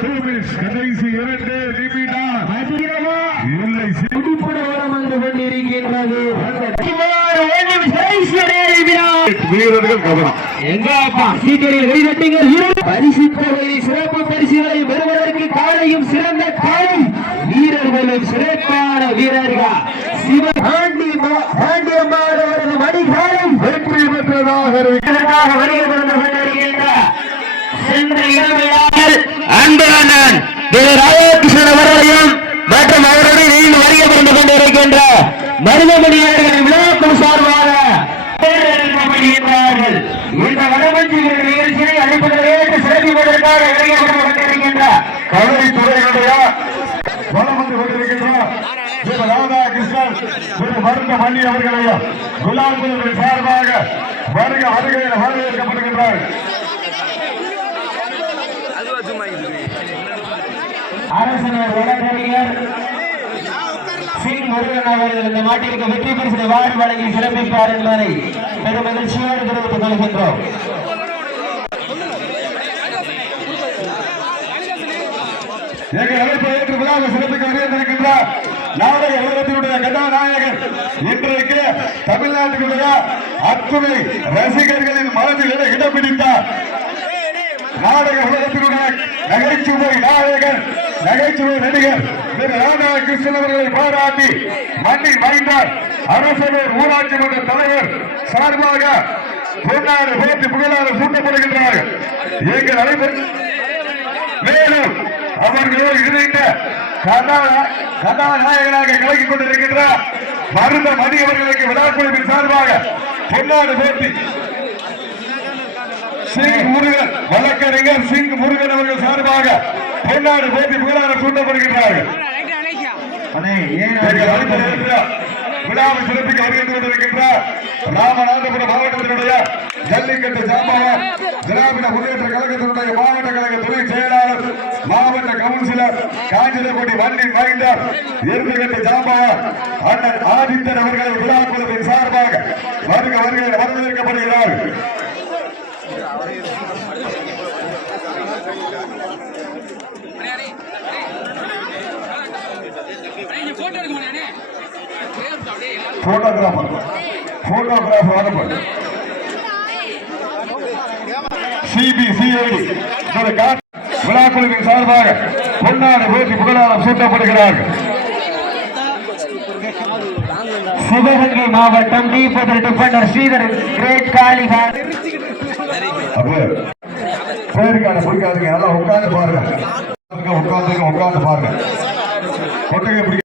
கடைசி இரண்டு நிமிடம். இல்லை துடிப்புட வரம் வந்து கொண்டிருக்கின்றது. வீரர்கள் கவனம். எங்கப்பா? சீக்கிரம் கைதட்டுங்கள் வீரர் பரிசு தொகையை சிறப்பு பரிசுகளை பெறுவதற்கு காலையும் சிறந்த காலை வீரர்களும் சிறப்பான வீரர்கள். சிவகாண்டி பாண்டியம்மாள் அவரது மணிகாலம் வெற்றி பெற்றதாக அறிவிக்க- சென்ற திரு ராதாகிருஷ்ணன் அவர்களையும் மற்றும் அவருடன் இணைந்து வருகை தந்து கொண்டிருக்கின்ற மருதமணி விழாக்கள் சார்பாக இந்த வடமஞ்சி நிகழ்ச்சியை அளிப்பதற்கு சிறப்பிப்பதற்காக வருகை தந்து கொண்டிருக்கின்ற கல்வித்துறையினுடைய வளம் வந்து கொண்டிருக்கின்றார் திரு ராதாகிருஷ்ணன் திரு மருந்த மணி அவர்களையும் குலாம் சார்பாக வருக வருகையில் வரவேற்கப்படுகின்றார் அரசனர் வழக்கறிஞர் சிங் முருகன் அவர்கள் இந்த நாட்டிற்கு வெற்றி பரிசு வாரி வழங்கி சிறப்பிப்பார் என்பதை பெரும் மகிழ்ச்சியோடு தெரிவித்துக் கொள்கின்றோம். எங்கள் ஏற்று விழாவை சிறப்பிக்க வருகின்றிருக்கின்றார் நாடக உலகத்தினுடைய கதாநாயகன் இன்றைக்கு தமிழ்நாட்டினுடைய அத்துணை ரசிகர்களின் மனதில் இடம் பிடித்தார். நாடக உலகத்தினுடைய நகைச்சுவை நாயகன் நகைச்சுவை நடிகர் திரு ராதாகிருஷ்ணன் அவர்களை பாராட்டி மண்ணி மைந்தார் அரசவை ஊராட்சி மன்ற தலைவர் சார்பாக பொன்னாறு போட்டி புகழாறு சூட்டப்படுகின்றார்கள் எங்கள் அனைவரும் மேலும் அவர்களோடு இணைந்த கதா கதாநாயகனாக கலக்கிக் கொண்டிருக்கின்ற மருந்த மணி அவர்களுக்கு விழாக்குழுவின் சார்பாக பொன்னாடு போட்டி. சிங் முருகன் வழக்கறிஞர் சிங் முருகன் அவர்கள் சார்பாக பொன்னாடு போட்டி புகழாக சூட்டப்படுகின்றார்கள். விழாவை சிறப்பிக்க வருகின்ற கொண்டிருக்கின்றார். ராமநாதபுரம் மாவட்டத்தினுடைய ஜல்லிக்கட்டு சாம்பவம் திராவிட முன்னேற்ற கழகத்தினுடைய மாவட்ட கழக துணை செயலாளர் மாவட்ட கவுன்சிலர் காஞ்சிரக்குடி வண்டி மைந்தர் எருதுகட்டு சாம்பவம் அண்ணன் ஆதித்தர் அவர்களை விழா குழுவின் சார்பாக வருக வருகையில் வரவேற்கப்படுகிறார்கள் போட்டோகிராஃபர் போட்டோகிராஃபர் அனுப்ப சிபிசிஐடி விழாக்குழுவின் சார்பாக பொன்னாடு பேசி புகழாரம் சூட்டப்படுகிறார்கள் சிவகங்கை மாவட்டம் தீபதில் டிஃபண்டர் ஸ்ரீதர் கிரேட் காளிகார் பேருக்கான பிடிக்காதுங்க நல்லா உட்கார்ந்து பாருங்க உட்கார்ந்து உட்கார்ந்து பாருங்க கொட்டகை பிடிக்க